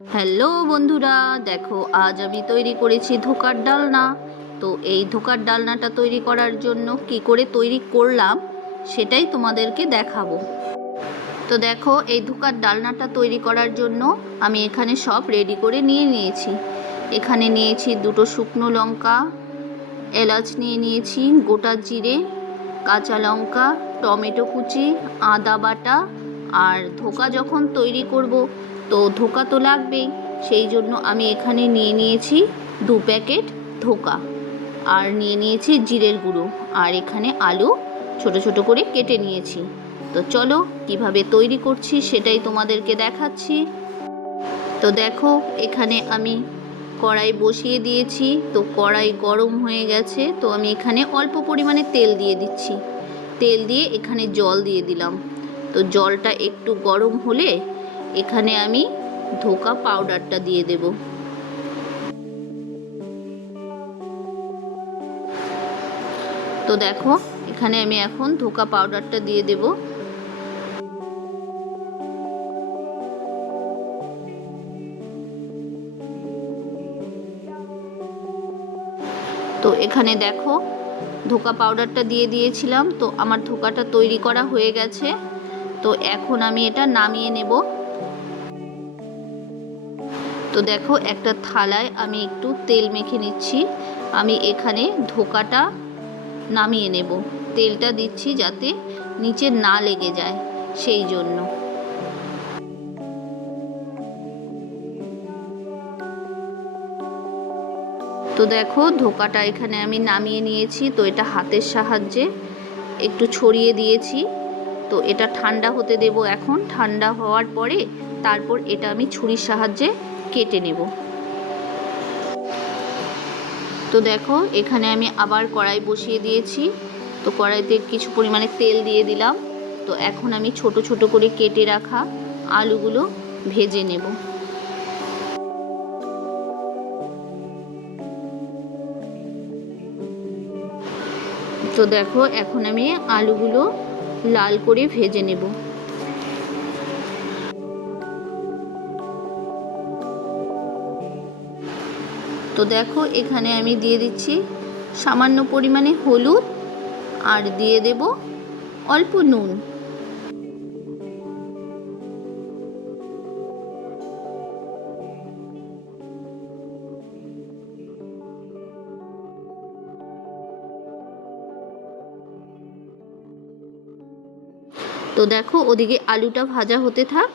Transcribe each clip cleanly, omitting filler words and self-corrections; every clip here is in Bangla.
হ্যালো বন্ধুরা, দেখো আজ আমি তৈরি করেছি ধোকার ডালনা। তো এই ধোকার ডালনাটা তৈরি করার জন্য কি করে তৈরি করলাম সেটাই তোমাদেরকে দেখাবো। তো দেখো, এই ধোকার ডালনাটা তৈরি করার জন্য আমি এখানে সব রেডি করে নিয়েছি। এখানে নিয়েছি দুটো শুকনো লঙ্কা, এলাচ নিয়েছি, গোটা জিরে, কাঁচা লঙ্কা, টমেটো কুচি, আদা বাটা। আর ধোকা যখন তৈরি করব তো ধোকা তো লাগবেই, সেই জন্য আমি এখানে নিয়েছি 2 প্যাকেট ধোকা, আর নিয়েছি জিরের গুঁড়ো, আর এখানে আলু ছোট ছোট করে কেটে নিয়েছি। তো চলো কিভাবে তৈরি করছি সেটাই তোমাদেরকে দেখাচ্ছি। তো দেখো, এখানে আমি কড়াই বসিয়ে দিয়েছি। তো কড়াই গরম হয়ে গেছে, তো আমি এখানে অল্প পরিমাণে তেল দিয়ে দিচ্ছি। তেল দিয়ে এখানে জল দিয়ে দিলাম। তো জলটা একটু গরম হলে এখানে আমি ধোকা পাউডারটা দিয়ে দেব। তো দেখো, এখানে আমি এখন ধোকা পাউডারটা দিয়ে দেব। তো এখানে দেখো, ধোকা পাউডারটা দিয়ে দিয়েছিলাম। তো আমার ধোকাটা তৈরি করা হয়ে গেছে। তো এখন আমি এটা নামিয়ে নেব। তো দেখো, একটা থালায় আমি একটু তেল মেখে নিচ্ছি। আমি এখানে ধোকাটা নামিয়ে নেব। তেলটা দিচ্ছি যাতে নিচে না লেগে যায়, সেই জন্য। তো দেখো, ধোকাটা এখানে আমি নামিয়ে নিয়েছি। তো এটা হাতের সাহায্যে একটু ছড়িয়ে দিয়েছি। তো এটা ঠান্ডা হতে দেব। এখন ঠান্ডা হওয়ার পরে তারপর এটা আমি ছুরির সাহায্যে কেটে নেব। তো দেখো, এখানে আমি আবার কড়াই বসিয়ে দিয়েছি। তো কড়াইতে কিছু পরিমাণে তেল দিয়ে দিলাম। তো এখন আমি ছোট ছোট করে কেটে রাখা আলুগুলো ভেজে নেব। তো দেখো, এখন আমি আলুগুলো লাল করে ভেজে নেব। তো দেখো, এখানে আমি দিয়ে দিচ্ছি সামান্য পরিমাণে হলুদ, আর দিয়ে দেব অল্প নুন। তো দেখো, ওদিকে আলুটা ভাজা হতে থাক,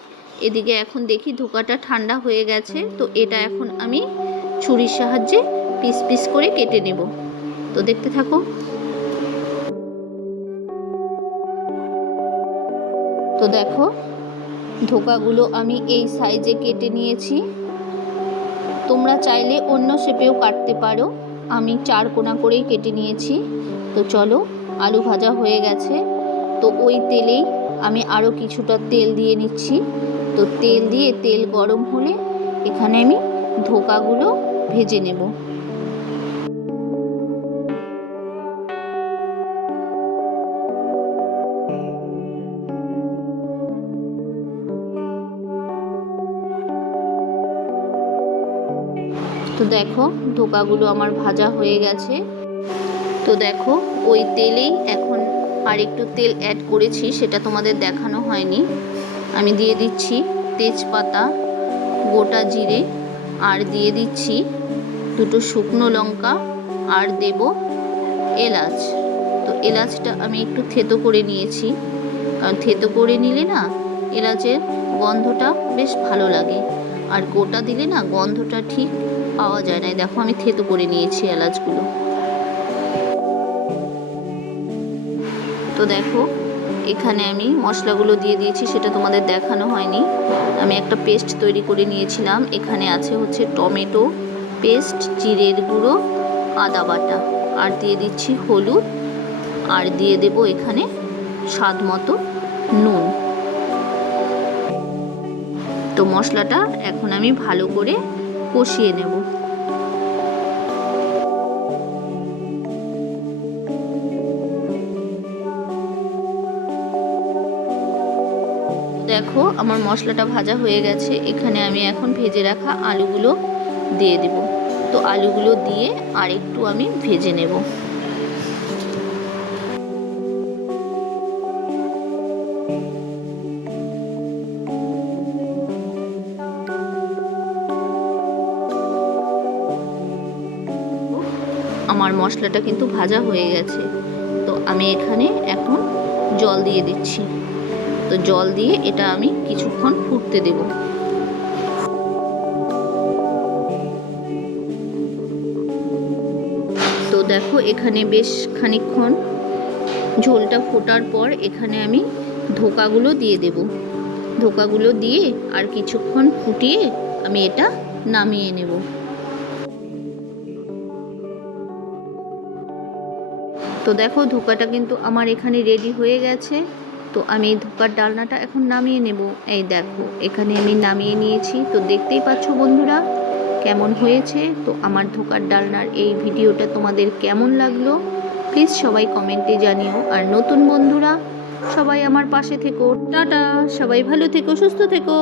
এদিকে এখন দেখি ধোকাটা ঠান্ডা হয়ে গেছে। তো এটা এখন আমি ছুরির সাহায্যে পিস পিস করে কেটে নেব। তো দেখতে থাকো। তো দেখো, ধোকাগুলো আমি এই সাইজে কেটে নিয়েছি। তোমরা চাইলে অন্য শেপেও কাটতে পারো, আমি 4 কোনা করেই কেটে নিয়েছি। তো চলো, আলু ভাজা হয়ে গেছে। তো ওই তেলেই আমি আরও কিছুটা তেল দিয়ে নিচ্ছি। তো তেল দিয়ে তেল গরম হলে এখানে আমি ধোকাগুলো ভেজে নেব। তো দেখো, ধোকাগুলো আমার ভাজা হয়ে গেছে। তো দেখো, ওই তেলেই এখন আর একটু তেল অ্যাড করেছি, সেটা তোমাদের দেখানো হয়নি। আমি দিয়ে দিচ্ছি তেজপাতা, গোটা জিরে, আর দিয়ে দিচ্ছি দুটো শুকনো লঙ্কা, আর দেব এলাচ। তো এলাচটা আমি একটু থেতো করে নিয়েছি, কারণ থেতো করে নিলে না এলাচের গন্ধটা বেশ ভালো লাগে, আর গোটা দিলে না গন্ধটা ঠিক পাওয়া যায় না। দেখো, আমি থেতো করে নিয়েছি এলাচগুলো। তো দেখো, এখানে আমি মশলাগুলো দিয়ে দিয়েছি, সেটা তোমাদের দেখানো হয়নি। আমি একটা পেস্ট তৈরি করে নিয়েছিলাম। এখানে আছে হচ্ছে টমেটো পেস্ট, জিরের গুঁড়ো, আদা বাটা, আর দিয়ে দিচ্ছি হলুদ, আর দিয়ে দেব এখানে স্বাদ মতো নুন। তো মশলাটা এখন আমি ভালো করে কষিয়ে নেব। দেখো, দেখো আমার মশলাটা ভাজা হয়ে গেছে। এখানে আমি এখন ভেজে রাখা আলুগুলো দিয়ে দেব। তো আলুগুলো দিয়ে আর একটু আমি ভেজে নেব। আমার মশলাটা কিন্তু ভাজা হয়ে গেছে। তো আমি এখানে এখন জল দিয়ে দিচ্ছি। তো জল দিয়ে এটা আমি কিছুক্ষণ ফুটতে দেব। তো দেখো এখানে বেশ খানিকক্ষণ ঝোলটা ফোটার পর এখানে আমি ধোকাগুলো দিয়ে দেব। ধোকাগুলো দিয়ে আর কিছুক্ষণ ফুটিয়ে আমি এটা নামিয়ে নেব। তো দেখো ধোকাটা কিন্তু আমার এখানে রেডি হয়ে গেছে। তো আমি এই ধোকার ডালনাটা এখন নামিয়ে নেব। এই দেখো এখানে আমি নামিয়ে নিয়েছি। তো দেখতেই পাচ্ছ বন্ধুরা কেমন হয়েছে। তো আমার ধোকার ডালনার এই ভিডিওটা তোমাদের কেমন লাগলো প্লিজ সবাই কমেন্টে জানিও। আর নতুন বন্ধুরা সবাই আমার পাশে থেকো। টাটা, সবাই ভালো থেকো, সুস্থ থেকো।